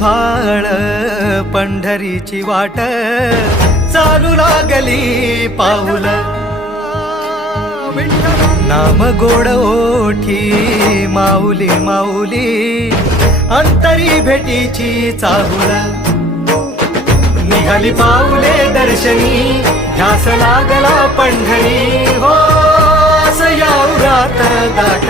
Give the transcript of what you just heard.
भाळ पंढरीची वाट चालू लागली पाऊल नाम गोड ओठी माऊली माऊली अंतरी भेटीची चाहूल निघाली पाऊले दर्शनी जास्त लागला पंढरी हो